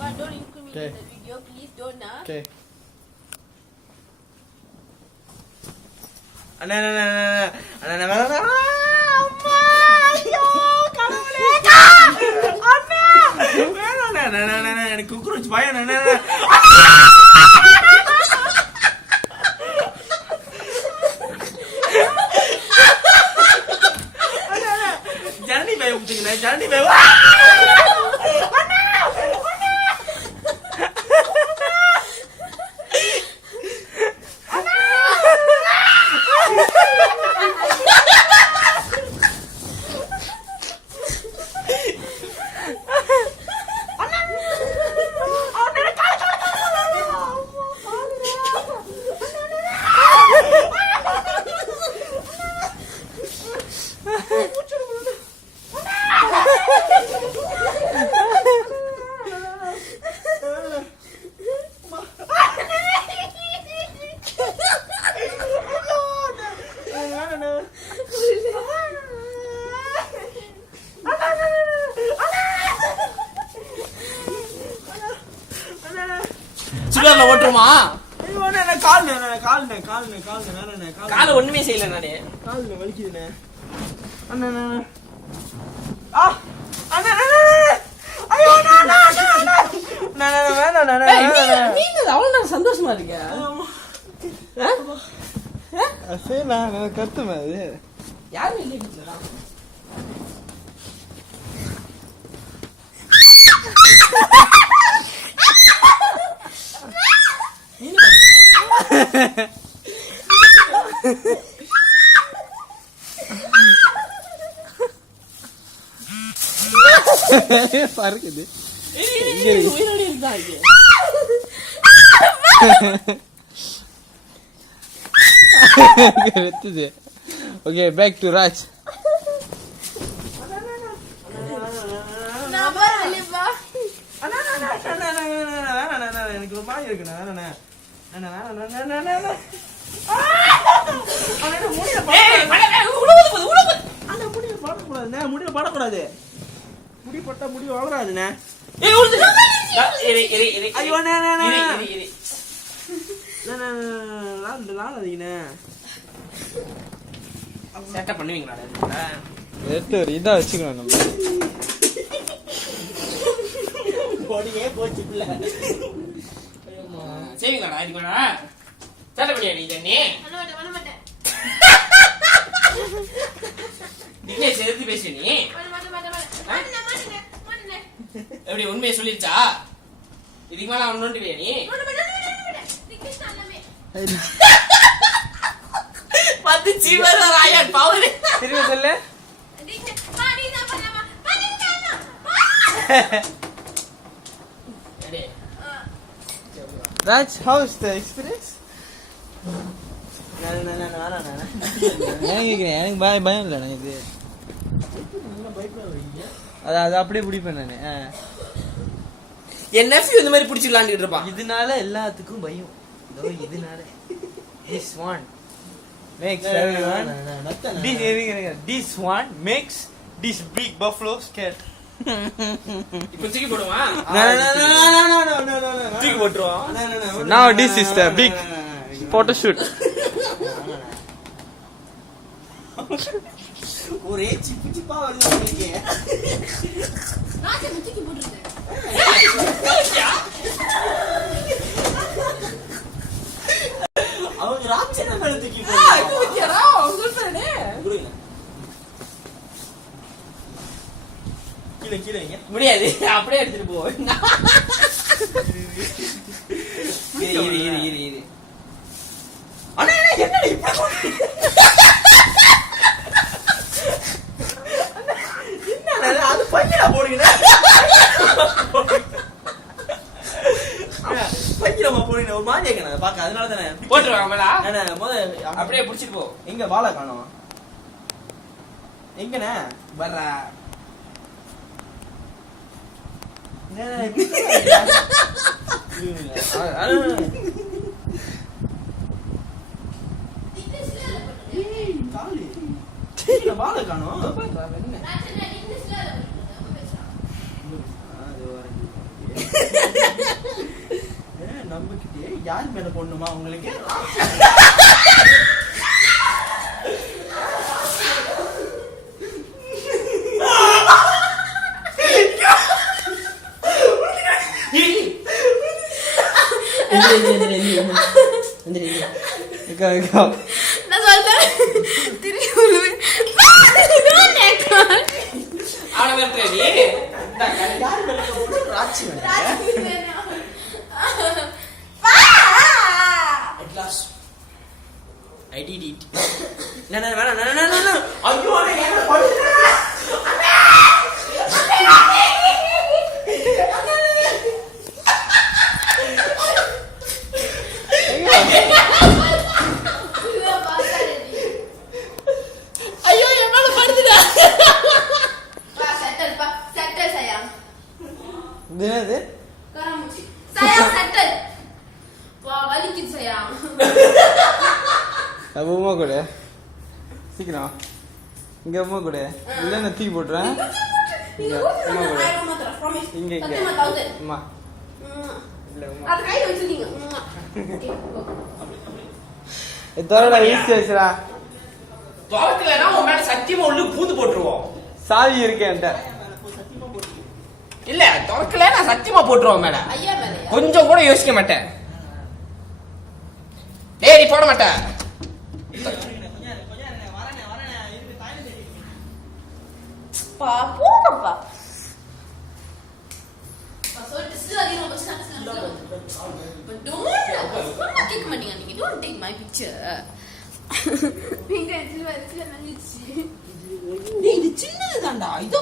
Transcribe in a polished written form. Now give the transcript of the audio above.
But don't incriminate the video, please don't. Okay. அண்ணா எனக்கு குக்குர் வச்சு பயம். ஜனனி பயம் கொடுத்துங்க. ஜனனி பயம் சுடால ஓட்டுமா? கால ஒண்ணுமே செய்யல. நானே கால் வலிக்குதுண்ணே. அண்ணா அவ்வளவு சந்தோஷமா இருக்க. கத்துமே அது யாரும் இல்லை வீட்டுல. பறக்குது. Okay, back to Raj. எனக்கு ஒரு மாதிரி இருக்குண்ணா. முடியல படக்கூடாது. முடி பட்டா முடி வளராதுண்ணே. பண்ணுவீங்களா? இதா வச்சுக்கணும் நம்ம. சரிங்களாடா இதுக்குடா சேட்டை பண்ணியா நீ தண்ணி? நீங்களே சேர்த்து பேசு. நீ எப்படி உண்மையை சொல்லிருச்சா? இதுக்கு மேல அவன் நோண்டிவியா நீ? பத்து சீவர் ராயன் பவர் திரும்ப சொல்லு. Raj, how is the experience? எனக்கு பயம் இல்லை. இது அது அப்படியே பிடிப்பேன் நானு. என் நெஃப்யூ இந்த மாதிரி பிடிச்சி விளையாண்டுட்டு இருப்பான். இதனால எல்லாத்துக்கும் பயம். இதனால this one makes everyone this one makes this big buffalo scared. இப்ப தூக்கி போடுவா. தூக்கி போட்டுருவோம். Now this is the big photo shoot. ஒரே சிப்பு சிப்பா வருது. தூக்கி போட்டுருங்க. அவங்க ராட்சன மேல தூக்கி போடுறாங்க. கீழே முடியாது. அப்படியே எடுத்துட்டு போ. இரு அண்ணா என்ன இப்படி என்ன அது பையனா போடுங்க. பையனமா போடுங்க. ஒரு மாதிரி இருக்கணும் பாக்க. அதனால தானே போட்டுருவாங்க. அப்படியே பிடிச்சிட்டு போ. எங்க வாழை காணோம்? எங்கண்ணே வர்றா? வாழை காணோம். நம்பிக்கிட்டே யார் மேல போடணுமா உங்களுக்கு? நான் சொல்றேன் திரும்பி விழுவேன். அவன மேல நீ யார் மேல போடு? ராட்சி மேல. At last I did it. No. ஐயோ நான் என்ன பண்ணேன்? ஐயோ என்னால படுத்துடா. வா செட்டல் sayang. என்னது கராமுச்சி sayang செட்டல். வா வலிக்குது sayang. அப்ப உமா கூட சீக்கிரம் இங்க உமா கூட இல்லைன்னா தூக்கி போட்டுறேன். நீங்க போடுங்க நான் ஐ மாத்திர promise. இங்க சத்தியமா தௌசண்ட். உமா இல்ல உமா அது கையில வச்சிருக்கீங்க. ஓகே கோ. இதோட ஈஸி ஆச்சுடா. தோட்டத்துலனா உன் மேல சத்தியமா உள்ள பூந்து போட்டுருவோம். சாவி இருக்கேன்ட்ட இல்ல தோட்டத்துல நான் சத்தியமா போட்டுருவோம் மேல. ஐயா மேலயா? கொஞ்சம் கூட யோசிக்க மாட்டேன். டேய் நீ போட மாட்டே. பா போங்கப்பா. சொல்லிட்டு சிலர் ரொம்ப சிலர். But don't கேட்க மாட்டீங்க நீங்க. Don't take my picture. நீங்க சின்ன சின்ன நினைச்சு. இது சின்னது தான்டா. இதோ